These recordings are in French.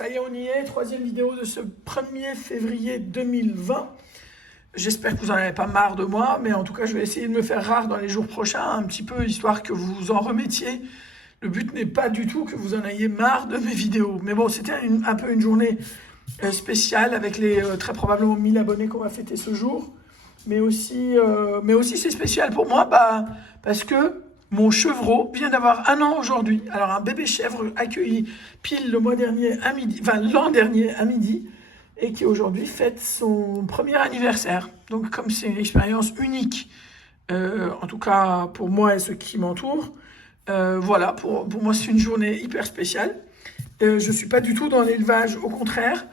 Ça y est, on y est. Troisième vidéo de ce 1er février 2020. J'espère que vous n'en avez pas marre de moi, mais en tout cas, je vais essayer de me faire rare dans les jours prochains, un petit peu, histoire que vous vous en remettiez. Le but n'est pas du tout que vous en ayez marre de mes vidéos. Mais bon, c'était un peu une journée spéciale avec les très probablement 1000 abonnés qu'on va fêter ce jour. Mais aussi c'est spécial pour moi parce que mon chevreau vient d'avoir 1 an aujourd'hui. Alors, un bébé chèvre accueilli pile le mois dernier à midi, enfin l'an dernier à midi, et qui aujourd'hui fête son premier anniversaire. Donc, comme c'est une expérience unique, en tout cas pour moi et ceux qui m'entourent, voilà, pour moi c'est une journée hyper spéciale. Je ne suis pas du tout dans l'élevage, au contraire.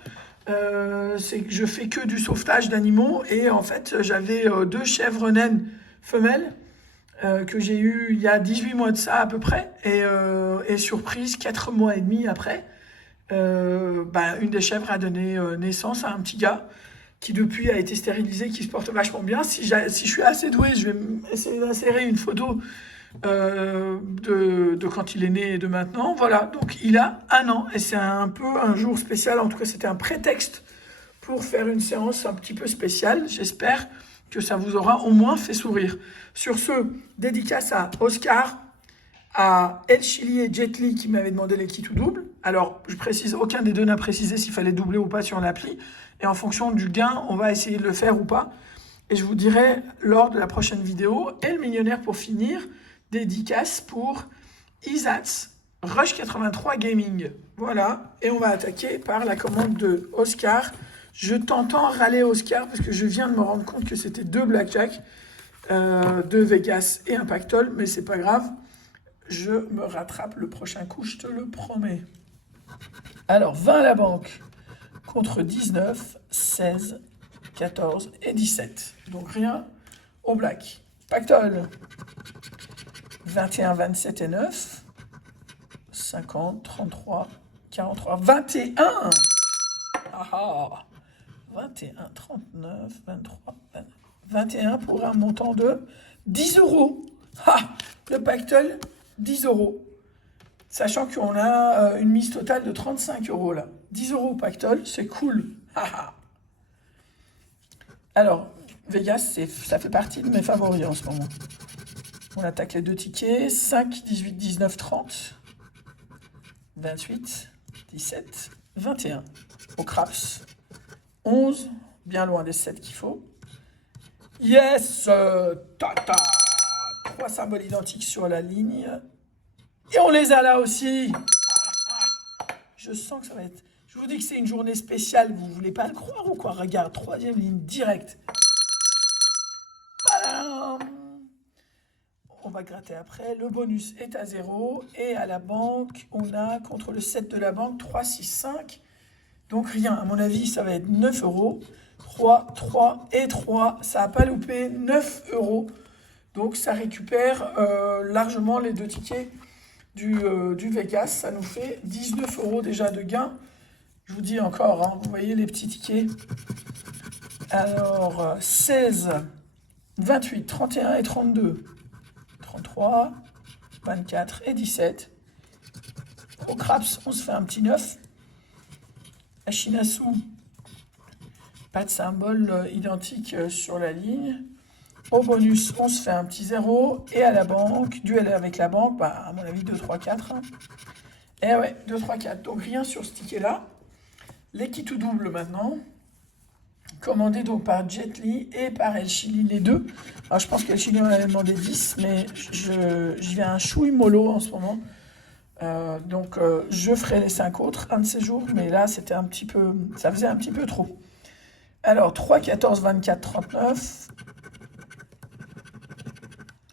C'est que je fais que du sauvetage d'animaux et en fait j'avais 2 chèvres naines femelles que j'ai eu il y a 18 mois de ça à peu près et surprise 4 mois et demi après une des chèvres a donné naissance à un petit gars qui depuis a été stérilisé, qui se porte vachement bien. Si je suis assez doué, je vais essayer d'insérer une photo de quand il est né et de maintenant. Voilà, donc il a 1 an et c'est un peu un jour spécial. En tout cas, c'était un prétexte pour faire une séance un petit peu spéciale. J'espère que ça vous aura au moins fait sourire. Sur ce, dédicace à Oscar, à El Chili et Jet Li qui m'avaient demandé les kits ou doubles. Alors, je précise, aucun des deux n'a précisé s'il fallait doubler ou pas sur l'appli. Et en fonction du gain, on va essayer de le faire ou pas. Et je vous dirai lors de la prochaine vidéo. Et le millionnaire pour finir, dédicace pour Isats Rush 83 Gaming. Voilà, et on va attaquer par la commande de Oscar. Je t'entends râler Oscar parce que je viens de me rendre compte que c'était 2 blackjack, 2 Vegas et un pactole, mais c'est pas grave. Je me rattrape le prochain coup, je te le promets. Alors, 20 à la banque contre 19, 16, 14 et 17. Donc rien au black. Pactole. 21, 27 et 9. 50, 33, 43, 21. Ah, 21, 39, 23, 21 pour un montant de 10 euros. Ah, le pactole, 10 euros. Sachant qu'on a une mise totale de 35 euros là. 10 euros pactole, c'est cool. Alors, Vegas, ça fait partie de mes favoris en ce moment. On attaque les 2 tickets. 5, 18, 19, 30. 28, 17, 21. Au craps. 11, bien loin des 7 qu'il faut. Yes, tata. 3 symboles identiques sur la ligne. Et on les a là aussi. Je sens que ça va être... Je vous dis que c'est une journée spéciale. Vous voulez pas le croire ou quoi? Regarde, 3e ligne directe. Voilà. On va gratter après. Le bonus est à 0. Et à la banque, on a contre le 7 de la banque 3, 6, 5. Donc rien. À mon avis, ça va être 9 euros. 3, 3 et 3. Ça n'a pas loupé. 9 euros. Donc ça récupère largement les 2 tickets du Vegas. Ça nous fait 19 euros déjà de gain. Je vous dis encore, hein, vous voyez les petits tickets. Alors 16, 28, 31 et 32. 33, 24 et 17. Au craps, on se fait un petit 9. À Shinasu, pas de symbole identique sur la ligne. Au bonus, on se fait un petit 0. Et à la banque, duel avec la banque, à mon avis, 2, 3, 4. Et ouais, 2, 3, 4. Donc rien sur ce ticket-là. Les kits ou double maintenant. Commandé donc par Jet Li et par El Chili, les 2. Alors je pense qu'El Chili en avait demandé 10, mais je vais un chouille mollo en ce moment. Donc je ferai les 5 autres un de ces jours, mais là c'était un petit peu, ça faisait un petit peu trop. Alors 3, 14, 24, 39.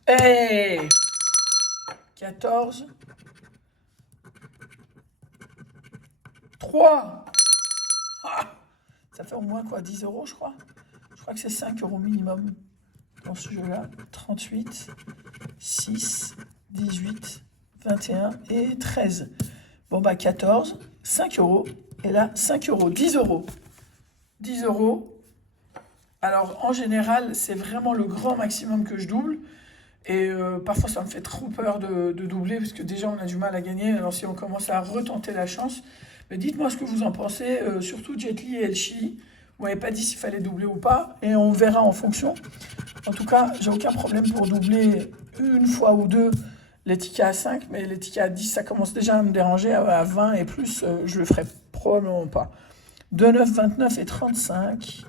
Hey 14. 3. Ça fait au moins quoi, 10 euros, je crois. Je crois que c'est 5 euros minimum dans ce jeu-là. 38, 6, 18, 21 et 13. Bon, 14, 5 euros. Et là, 5 euros, 10 euros. 10 euros. Alors, en général, c'est vraiment le grand maximum que je double. Et parfois, ça me fait trop peur de doubler, parce que déjà, on a du mal à gagner. Alors, si on commence à retenter la chance... Mais dites-moi ce que vous en pensez, surtout Jet Li et El Chili. Vous m'avez pas dit s'il fallait doubler ou pas, et on verra en fonction. En tout cas, j'ai aucun problème pour doubler une fois ou deux les tickets à 5, mais les tickets à 10, ça commence déjà à me déranger. À 20 et plus, je le ferai probablement pas. 2, 9, 29 et 35.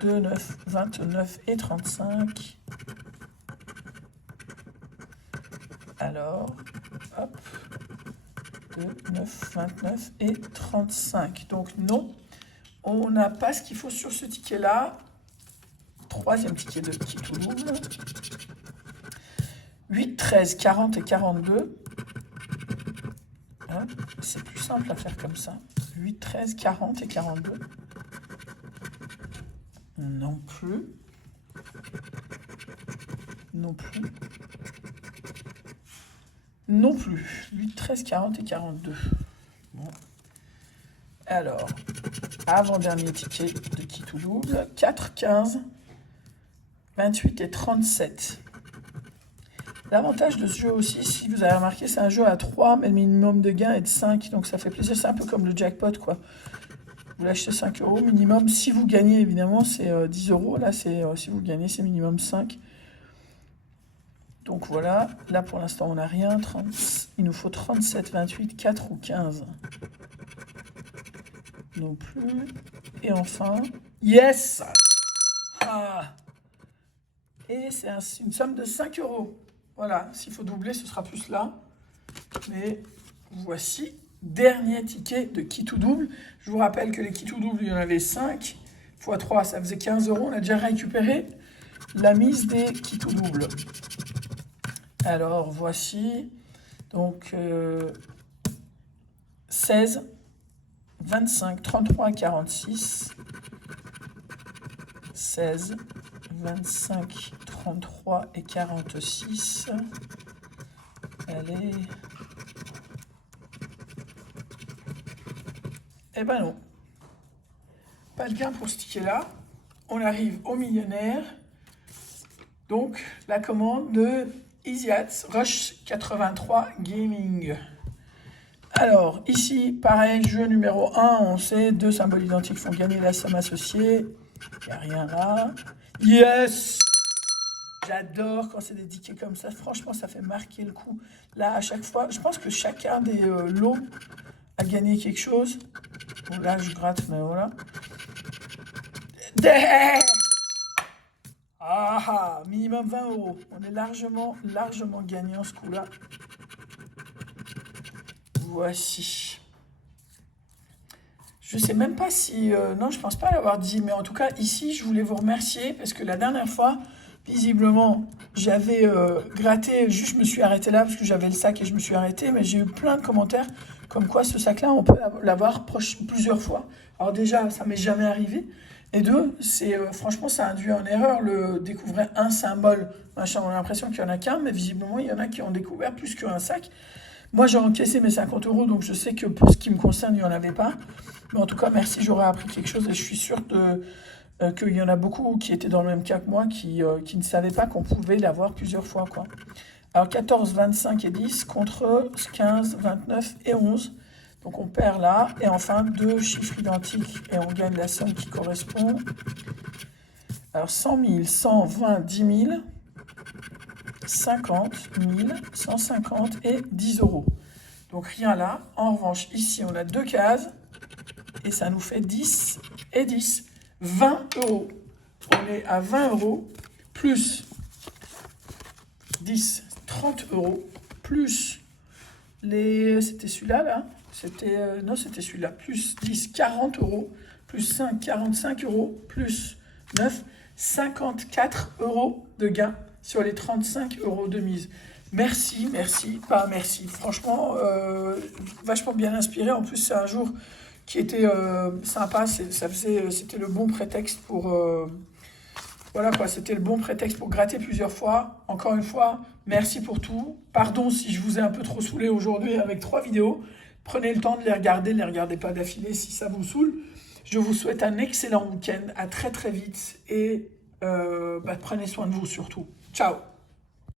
2, 9, 29 et 35. Alors, hop. 2, 9, 29 et 35. Donc non, on n'a pas ce qu'il faut sur ce ticket-là. Troisième ticket de petit tout double. 8, 13, 40 et 42. Hein, c'est plus simple à faire comme ça. 8, 13, 40 et 42. Non plus. Non plus. Non plus. 8, 13, 40 et 42. Bon. Alors, avant-dernier ticket de qui tout double. 4, 15, 28 et 37. L'avantage de ce jeu aussi, si vous avez remarqué, c'est un jeu à 3, mais le minimum de gain est de 5. Donc ça fait plaisir, c'est un peu comme le jackpot, quoi. Vous l'achetez 5 € minimum. Si vous gagnez, évidemment, c'est 10 €. Là, c'est si vous gagnez, c'est minimum 5. Donc voilà, là pour l'instant on n'a rien. Il nous faut 37, 28, 4 ou 15. Non plus. Et enfin, yes! Ah! Et c'est une somme de 5 €. Voilà, s'il faut doubler, ce sera plus là. Mais voici, dernier ticket de qui tout double. Je vous rappelle que les qui tout double, il y en avait 5 x 3, ça faisait 15 €. On a déjà récupéré la mise des qui tout double. Alors, voici, donc 16, 25, 33, 46, 16, 25, 33 et 46. Allez. Eh ben non. Pas de gain pour ce ticket-là. On arrive au millionnaire. Donc, la commande de Easyhats Rush 83 Gaming. Alors, ici, pareil, jeu numéro 1, on sait, 2 symboles identiques font gagner la somme associée. Il n'y a rien là. Yes! J'adore quand c'est des tickets comme ça. Franchement, ça fait marquer le coup. Là, à chaque fois, je pense que chacun des lots a gagné quelque chose. Bon, là, je gratte, mais voilà. Ah, minimum 20 €. On est largement gagnant ce coup-là. Voici. Je sais même pas si... non, je pense pas l'avoir dit, mais en tout cas, ici, je voulais vous remercier parce que la dernière fois, visiblement, j'avais gratté, juste je me suis arrêté là parce que j'avais le sac et je me suis arrêté, mais j'ai eu plein de commentaires comme quoi ce sac-là, on peut l'avoir plusieurs fois. Alors déjà, ça m'est jamais arrivé. Et deux, c'est franchement, ça induit en erreur le découvrir un symbole. Machin, on a l'impression qu'il y en a qu'un, mais visiblement, il y en a qui ont découvert plus qu'un sac. Moi, j'ai encaissé mes 50 €, donc je sais que pour ce qui me concerne, il n'y en avait pas. Mais en tout cas, merci, j'aurais appris quelque chose et je suis sûre qu'il y en a beaucoup qui étaient dans le même cas que moi, qui ne savaient pas qu'on pouvait l'avoir plusieurs fois, quoi. Alors 14, 25 et 10 contre 15, 29 et 11. Donc on perd là. Et enfin, 2 chiffres identiques et on gagne la somme qui correspond. Alors 100 000, 120, 10 000, 50 000, 150 et 10 €. Donc rien là. En revanche, ici, on a 2 cases. Et ça nous fait 10 et 10. 20 €. On est à 20 € plus 10, 30 € plus les... C'était celui-là, là. C'était... non, c'était celui-là. Plus 10, 40 €. Plus 5, 45 €. Plus 9, 54 € de gain sur les 35 € de mise. Merci, merci, pas merci. Franchement, vachement bien inspiré. En plus, c'est un jour qui était sympa. C'était le bon prétexte pour... voilà quoi, c'était le bon prétexte pour gratter plusieurs fois. Encore une fois, merci pour tout. Pardon si je vous ai un peu trop saoulé aujourd'hui avec 3 vidéos. Prenez le temps de les regarder, ne les regardez pas d'affilée si ça vous saoule. Je vous souhaite un excellent week-end, à très très vite et prenez soin de vous surtout. Ciao!